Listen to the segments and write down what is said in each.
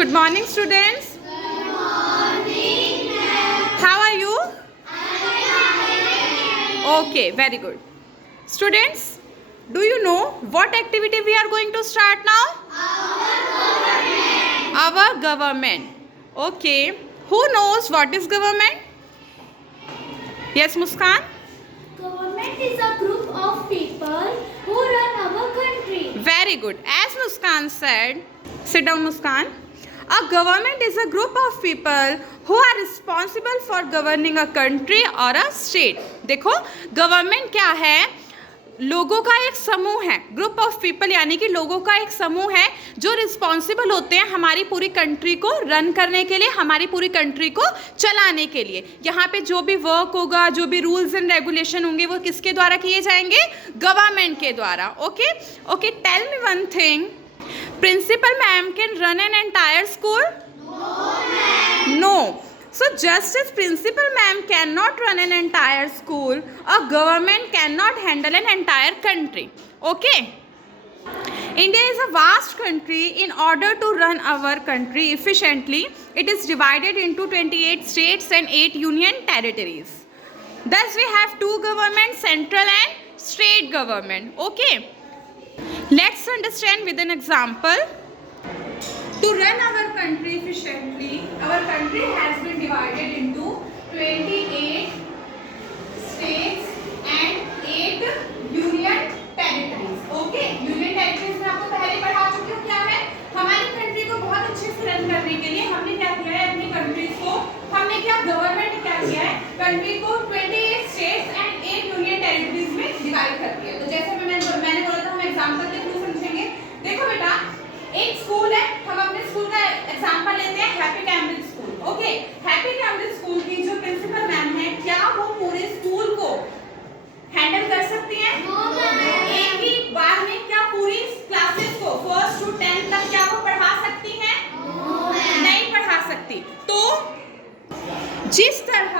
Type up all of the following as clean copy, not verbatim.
Good morning, students. Good morning, ma'am. How are you? I am fine. Okay, very good. Students, do you know what activity we are going to start now? Our government. Okay. Who knows what is government? Yes, Muskan? Government is a group of people who run our country. Very good. As Muskan said, sit down, Muskan. A government is a group of people who are responsible for governing a country or a state. देखो, government क्या है? लोगों का एक समूह है, group of people, यानी कि लोगों का एक समूह है जो रिस्पॉन्सिबल होते हैं हमारी पूरी कंट्री को रन करने के लिए, हमारी पूरी कंट्री को चलाने के लिए। यहाँ पे जो भी वर्क होगा, जो भी रूल्स एंड रेगुलेशन होंगे, वो किसके द्वारा किए जाएंगे? गवर्नमेंट के द्वारा। Okay okay, tell me one thing, principal ma'am can run an entire school? No. So just as principal ma'am cannot run an entire school, a government cannot handle an entire country. Okay? India is a vast country. In order to run our country efficiently, it is divided into 28 states and 8 union territories. Thus we have two governments, central and state government. Okay? Let's understand with an example. To run our country efficiently, our country has been divided into 28 states and 8 union territories. Okay? Union territories में आपको पहले पढ़ा चुकी हूँ क्या है? हमारी country को बहुत अच्छे से रन करने के लिए हमने क्या किया है? अपनी कंट्रीज को हमने क्या, गवर्नमेंट क्या किया है? कंट्री को 28 स्टेट्स एंड 8 यूनियन टेरिटरीज में डिवाइड कर दिया। तो जैसे मैंने बोला था, हम एग्जांपल के थ्रू समझेंगे। देखो बेटा, एक स्कूल है, हम अपने स्कूल का एग्जांपल लेते हैं, happy Cambridge school. Okay, happy Cambridge school की जो प्रिंसिपल मैम है, क्या वो पूरे स्कूल को हैंडल कर सकती हैं? एक ही बार में क्या पूरी क्लासेस को फर्स्ट टू 10th तक क्या वो पढ़ा सकती हैं? नहीं पढ़ा सकती। तो जिस तरह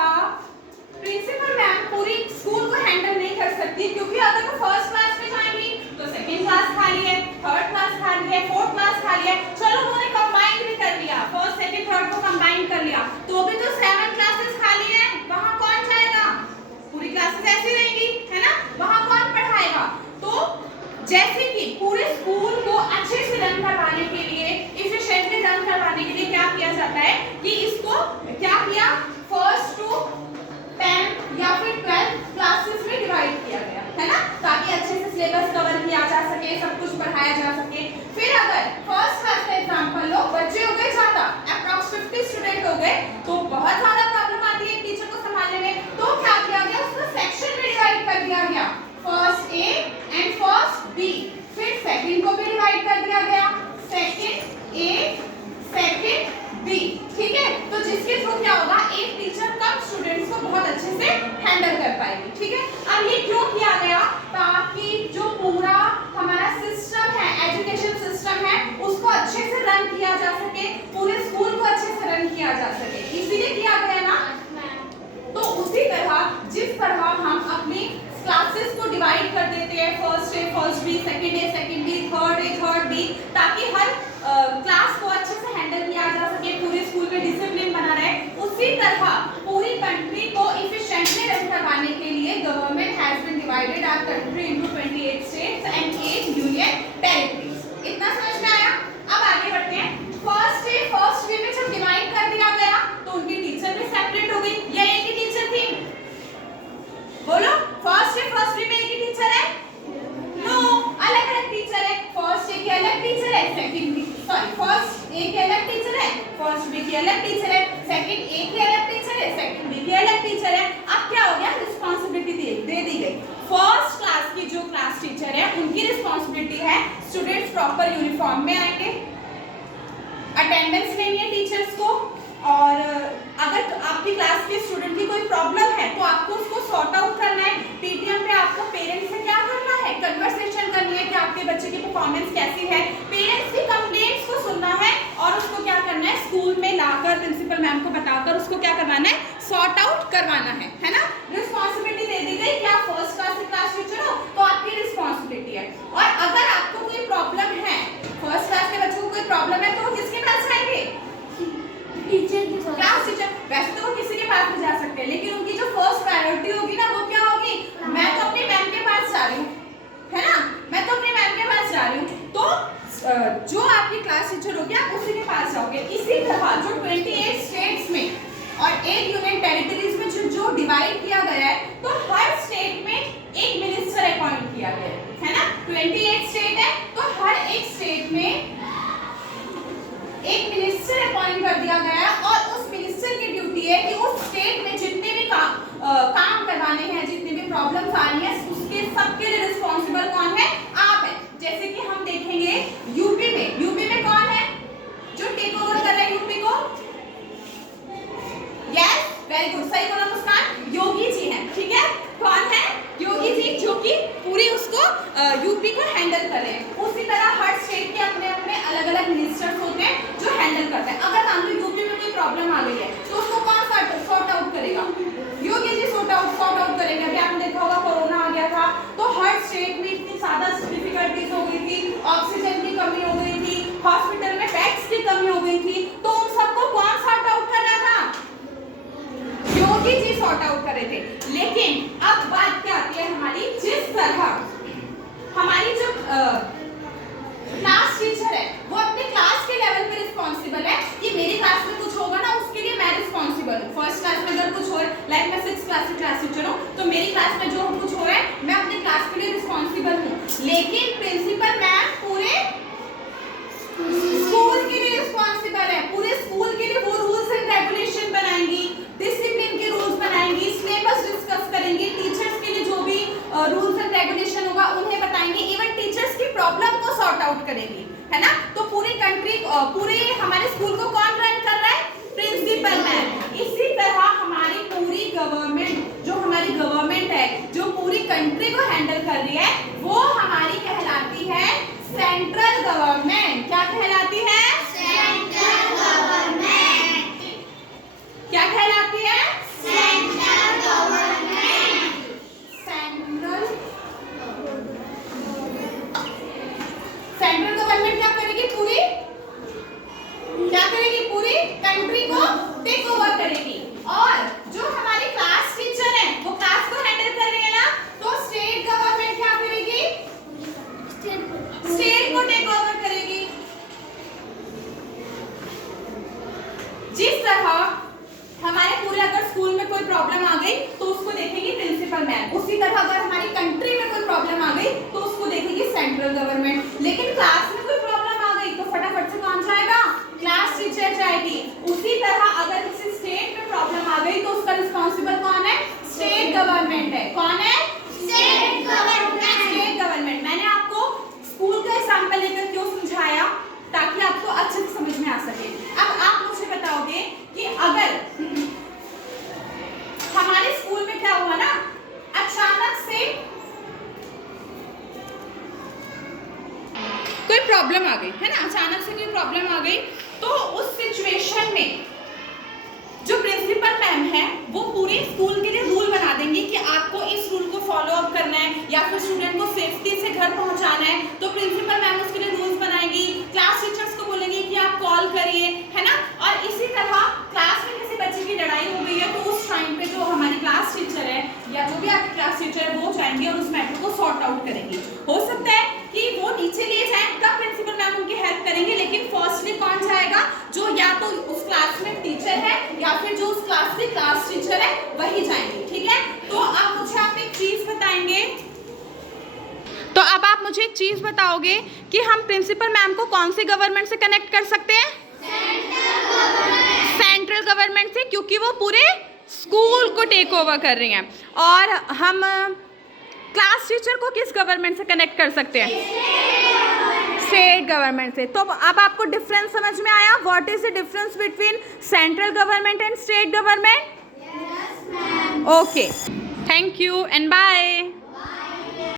प्रिंसिपल मैम पूरी स्कूल को हैंडल नहीं कर सकती, क्योंकि अगर वो फर्स्ट क्लास में जाएंगी तो सेकंड क्लास खाली है, थर्ड क्लास खाली है, फोर्थ क्लास खाली है। चलो उन्होंने कंबाइन भी कर लिया, फर्स्ट सेकंड थर्ड को कंबाइन कर लिया, तो भी तो 7 क्लासेस खाली है, वहां कौन जाएगा? पूरी क्लासेस ऐसी रहेंगी, है ना? वहां कौन पढ़ाएगा? तो जैसे कि पूरे स्कूल को अच्छे से रन करवाने के लिए, एफिशिएंटली रन करवाने के लिए क्या किया जाता है कि इसको क्या किया, फर्स्ट टू 10 या फिर 12 क्लासेस में डिवाइड किया गया, है ना, ताकि अच्छे से सिलेबस कवर किया जा सके, सब कुछ पढ़ाया जा सके। फिर अगर फर्स्ट क्लास का एग्जांपल लो, बच्चे हो गए ज्यादा, अप्रॉक्स 50 स्टूडेंट हो गए, तो बहुत ज्यादा प्रॉब्लम आती है टीचर को संभालने में। तो क्या किया गया, उसको सेक्शन में डिवाइड कर दिया गया, first A and first B. फिर सेकंड को भी डिवाइड कर दिया गया, सेकंड ए सेकंड बी। ठीक है, तो जिसके थ्रू क्या होगा, एक टीचर कम स्टूडेंट्स को बहुत अच्छे से हैंडल कर पाएगी। ठीक है, अब ये क्यों किया गया, ताकि जो पूरा हमारा सिस्टम है, एजुकेशन सिस्टम है, उसको अच्छे से रन किया जा सके, पूरे स्कूल को अच्छे से रन किया जा सके, इसीलिए किया गया ना। तो उसी तरह जिस तरह हम अपनी क्लासेस को डिवाइड कर देते हैं, first A first B, second A second B, third A third B, ताकि हर क्लास को अच्छे से हैंडल किया जा सके, पूरे स्कूल में डिसिप्लिन बना रहे, उसी तरह पूरी कंट्री को एफिशिएंटली रन करवाने के लिए government has been divided our country into 28 states and 8 union territories. इतना समझ में आया? अब आगे बढ़ते हैं। फर्स्ट ए फर्स्ट बी में जब डिवाइड कर दिया गया तो उनकी टीचर भी सेपरेट हो गई, या एक ही टीचर थी? बोलो, फर्स्ट ए फर्स्ट बी में एक ही टीचर है? नो, अलग अलग टीचर है। फर्स्ट ए की अलग टीचर है, सेकंड बी फर्स्ट ए की अलग टीचर है, फर्स्ट बी की अलग टीचर है, सेकंड ए की अलग टीचर है, सेकंड बी की अलग टीचर है। अब क्या हो गया, रिस्पांसिबिलिटी दे दी गई। फर्स्ट क्लास की जो क्लास टीचर है, उनकी रिस्पांसिबिलिटी है स्टूडेंट्स प्रॉपर यूनिफॉर्म में आएंगे, अटेंडेंस लेनी है टीचर्स को, और अगर आपकी क्लास के स्टूडेंट की कोई प्रॉब्लम है तो आपको उसको सॉर्ट आउट करना है। पीटीएम पे आपको पेरेंट्स से क्या करना है, कन्वर्सेशन करनी है कि आपके बच्चे की परफॉर्मेंस कैसी है, पेरेंट्स की कंप्लेंट्स को सुनना है, और उसको क्या करना है, स्कूल में लाकर प्रिंसिपल मैम को बताकर उसको क्या करवाना है, सॉर्ट आउट करवाना है ना। रिस्पांसिबिलिटी दे दी गई कि आप फर्स्ट क्लास से क्लास टीचर हो, तो आपकी रिस्पांसिबिलिटी है। और अगर आपको कोई प्रॉब्लम है, फर्स्ट क्लास के बच्चों को कोई प्रॉब्लम है, तो वो किसके पास जाएंगे? क्लास टीचर हो गया, उसी के पास जाओगे। इसी तरह जो 28 स्टेट्स में और 8 यूनियन टेरिटरीज में जो डिवाइड किया गया है, तो हर स्टेट में एक मिनिस्टर अपॉइंट किया गया है ना। 28 स्टेट है तो हर एक स्टेट में एक मिनिस्टर अपॉइंट कर दिया गया है, और उस मिनिस्टर की ड्यूटी है कि उस स्टेट में जितने भी काम करवाने हैं, जितनी भी प्रॉब्लम्स आ रही हैं, उसके सबके लिए रिस्पॉन्सिबल कौन है? आप है। जैसे कि हम देखेंगे यूपी में कौन है जो टेक ओवर कर रहा है यूपी को? यस, वेरी गुड, सही बोला मुस्कान, योगी जी हैं। ठीक है, कौन है? योगी जी, जो कि पूरी उसको यूपी को हैंडल कर रहे हैं। उसी तरह हर स्टेट के अपने अपने अलग अलग मिनिस्टर्स होते हैं जो हैंडल करते हैं। अगर मान लो यूपी में कोई प्रॉब्लम आ गई है तो उसको कौन सॉर्ट आउट करेगा? योगी जी सॉर्ट आउट करेंगे। अभी आपने देखा होगा कोरोना आ गया था तो हर स्टेट में इतनी ज्यादा डिफिकल्टीज हो गई थी, ऑक्सीजन की कमी हो गई थी, हॉस्पिटल में बेड्स की कमी हो गई थी, तो उन सबको कौन सॉर्ट आउट कर रहा था? योगी जी सॉर्ट आउट कर रहे थे। लेकिन अब बात क्या आती है हमारी, जिस तरह हमारी जो क्लास टीचर है वो अपने क्लास के लेवल पे रिस्पॉन्सिबल है कि मेरी क्लास में कुछ होगा ना उसके लिए मैं रिस्पॉन्सिबल हूँ। फर्स्ट क्लास में अगर कुछ हो रहा है, लाइक मैं 6th क्लास की क्लास टीचर हूँ, तो मेरी क्लास में जो कुछ हो रहा है मैं अपनी क्लास के लिए रिस्पॉन्सिबल हूँ। लेकिन प्रिंसिपल मैम पूरे स्कूल के लिए रिस्पॉन्सिबल है। पूरे स्कूल के लिए वो रूल्स एंड रेगुलेशन बनाएंगी, डिसिप्लिन के रूल्स बनाएंगी, सिलेबस डिस्कस करेंगी, टीचर्स के लिए जो भी रूल्स एंड रेगुलेशन होगा उन्हें बताएंगे, इवन टीचर्स की प्रॉब्लम को सॉर्ट आउट करेंगी, है ना। तो पूरी कंट्री, पूरे हमारे स्कूल को कौन रन कर रहा है? Principal ma'am. इसी तरह हमारी पूरी गवर्नमेंट, जो हमारी गवर्नमेंट है, जो पूरी कंट्री को हैंडल कर रही है, वो हमारी कहलाती है सेंट्रल गवर्नमेंट। क्या कहलाती है? Central government. क्या कहलाती है? Central government. सेंट्रल गवर्नमेंट क्या करेगी? पूरी कंट्री को टेक ओवर करेगी। और जो हमारी क्लास टीचर है वो क्लास को हैंडल कर रही है ना, तो स्टेट गवर्नमेंट क्या करेगी? स्टेट को टेक ओवर करेगी। जिस तरह हमारे पूरे अगर स्कूल में कोई प्रॉब्लम आ गई तो उसको देखेगी प्रिंसिपल मैम, उसी तरह अगर हमारी कंट्री में कोई प्रॉब्लम आ गई तो उसको देखेगी सेंट्रल गवर्नमेंट। लेकिन क्लास में कोई प्रॉब्लम आ गई तो फटाफट से कौन जाएगा? क्लास टीचर जाएगी। उसी तरह अगर किसी स्टेट में प्रॉब्लम आ गई तो उसका रिस्पॉन्सिबल कौन है? स्टेट गवर्नमेंट है। कौन है? State government. State government. मैंने आपको स्कूल का एग्जांपल लेकर क्यों समझाया? ताकि आपको अच्छे से समझ में आ सके। अब आप मुझे बताओगे कि अगर हमारे स्कूल में क्या हुआ ना, अचानक से कोई प्रॉब्लम आ गई, है ना, अचानक से कोई प्रॉब्लम आ गई, तो उस सिचुएशन में जो प्रिंसिपल मैम है वो पूरे स्कूल के लिए रूल बना देंगी कि आपको इस रूल को फॉलो अप करना है या फिर स्टूडेंट को सेफ्टी से घर पहुंचाना है, तो प्रिंसिपल मैम उसके लिए रूल्स बनाएगी। क्लास टीचर्स को बोलेंगे कि आप कॉल करिए, है ना। और इसी तरह क्लास में किसी बच्चे की लड़ाई हो गई है तो उस टाइम पे जो हमारी क्लास टीचर है या जो भी आपकी क्लास टीचर है वो जाएंगे और उस मैटर को सॉर्ट आउट करेंगे। हो सकता है कि वो नीचे लिए जाए तब प्रिंसिपल मैम उनकी हेल्प करेंगे, लेकिन फर्स्टली कौन जाएगा? जो या तो उस क्लास में टीचर है या फिर जो उस क्लास की क्लास टीचर है वही जाएंगे। ठीक है, तो अब मुझे आप एक चीज बताएंगे, तो अब आप मुझे एक चीज बताओगे कि हम प्रिंसिपल मैम को कौन सी गवर्नमेंट से कनेक्ट कर सकते हैं? सेंट्रल गवर्नमेंट से, क्योंकि वो पूरे स्कूल को टेक ओवर कर रही हैं। और हम क्लास टीचर को किस गवर्नमेंट से कनेक्ट कर सकते हैं? स्टेट गवर्नमेंट से। तो अब आपको डिफरेंस समझ में आया? What is the difference between central government and state government? Okay, thank you and bye.